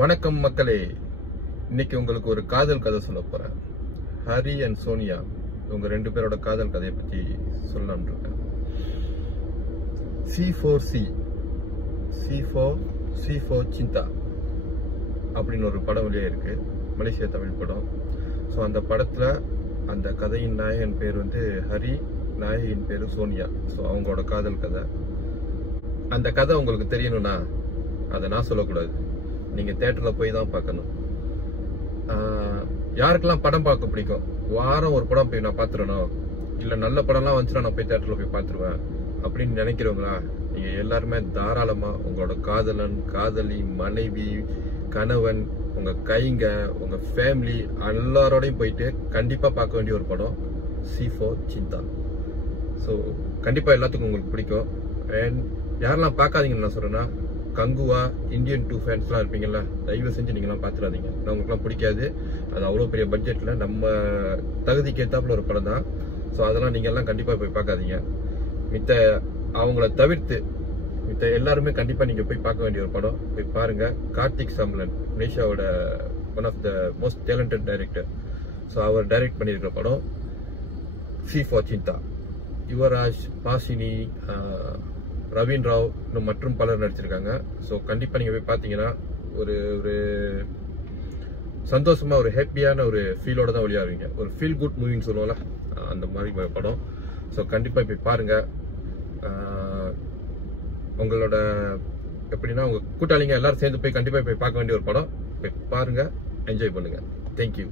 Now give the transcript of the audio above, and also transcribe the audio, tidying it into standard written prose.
வணக்கம் மக்களே, இன்னைக்கு உங்களுக்கு ஒரு காதல் கதை சொல்ல போறேன். ஹரி அண்ட் சோனியா இவங்க ரெண்டு பேரோட காதல் கதையை பத்தி சொல்லலாம்னு இருக்கேன். C for சிந்தா அப்படின்னு ஒரு படம் வெளியே இருக்கு, மலேசியா தமிழ் படம். ஸோ அந்த படத்துல அந்த கதையின் நாயகன் பேர் வந்து ஹரி, நாயகியின் பேரு சோனியா. ஸோ அவங்களோட காதல் கதை. அந்த கதை உங்களுக்கு தெரியணும்னா அதை நான் சொல்லக்கூடாது, நீங்க தியேட்டர்ல போய் தான் பார்க்கணும். யாருக்கெல்லாம் படம் பார்க்க பிடிக்கும், வாரம் ஒரு படம் போய் நான் பார்த்துடணும், இல்ல நல்ல படம்லாம் வந்துச்சுன்னா நான் போய் தியேட்டர்ல போய் பார்த்துருவேன் அப்படின்னு நினைக்கிறவங்களா, நீங்க எல்லாருமே தாராளமா உங்களோட காதலன், காதலி, மனைவி, கணவன், உங்க கைங்க, உங்க ஃபேமிலி எல்லாரோடையும் போயிட்டு கண்டிப்பா பார்க்க வேண்டிய ஒரு படம் C for சிந்தா. ஸோ கண்டிப்பா எல்லாத்துக்கும் உங்களுக்கு பிடிக்கும். அண்ட் யாரெல்லாம் பார்க்காதீங்கன்னு நான் சொல்றேன்னா, கங்குவா, இந்தியன் 2 ஃபேன்ஸ்லாம் இருப்பீங்கல்ல, தயவு செஞ்சு நீங்களாம் பார்த்துடாதீங்க. உங்களுக்குலாம் பிடிக்காது, அது அவ்வளோ பெரிய பட்ஜெட்டில் நம்ம தகுதிக்கு ஏற்றாப்புல ஒரு படம் தான். ஸோ அதெல்லாம் நீங்கள் எல்லாம் கண்டிப்பாக போய் பார்க்காதீங்க. மித்த அவங்கள தவிர்த்து மித்த எல்லாருமே கண்டிப்பாக நீங்கள் போய் பார்க்க வேண்டிய ஒரு படம். போய் பாருங்க. கார்த்திக் சாம்லன், மலேசியாவோட one of the most talented director. So அவர் டைரக்ட் பண்ணியிருக்கிற படம் C for Sintha. Yuvraj, பாசினி, ravine Rao இன்னும் மற்றும் பலர் நடிச்சிருக்காங்க. ஸோ கண்டிப்பாக நீங்கள் போய் பார்த்தீங்கன்னா ஒரு ஒரு சந்தோஷமா, ஒரு ஹாப்பியான ஒரு ஃபீலோட தான் வெளியாவீங்க. ஒரு ஃபீல் குட் மூவின்னு சொல்லுவோம்ல, அந்த மாதிரி படம். ஸோ கண்டிப்பாக போய் பாருங்க. உங்களோட எப்படின்னா உங்க கூட்டாளிங்க எல்லாரும் சேர்ந்து போய் கண்டிப்பாக போய் பார்க்க வேண்டிய ஒரு படம். போய் பாருங்க, என்ஜாய் பண்ணுங்க. தேங்க்யூ.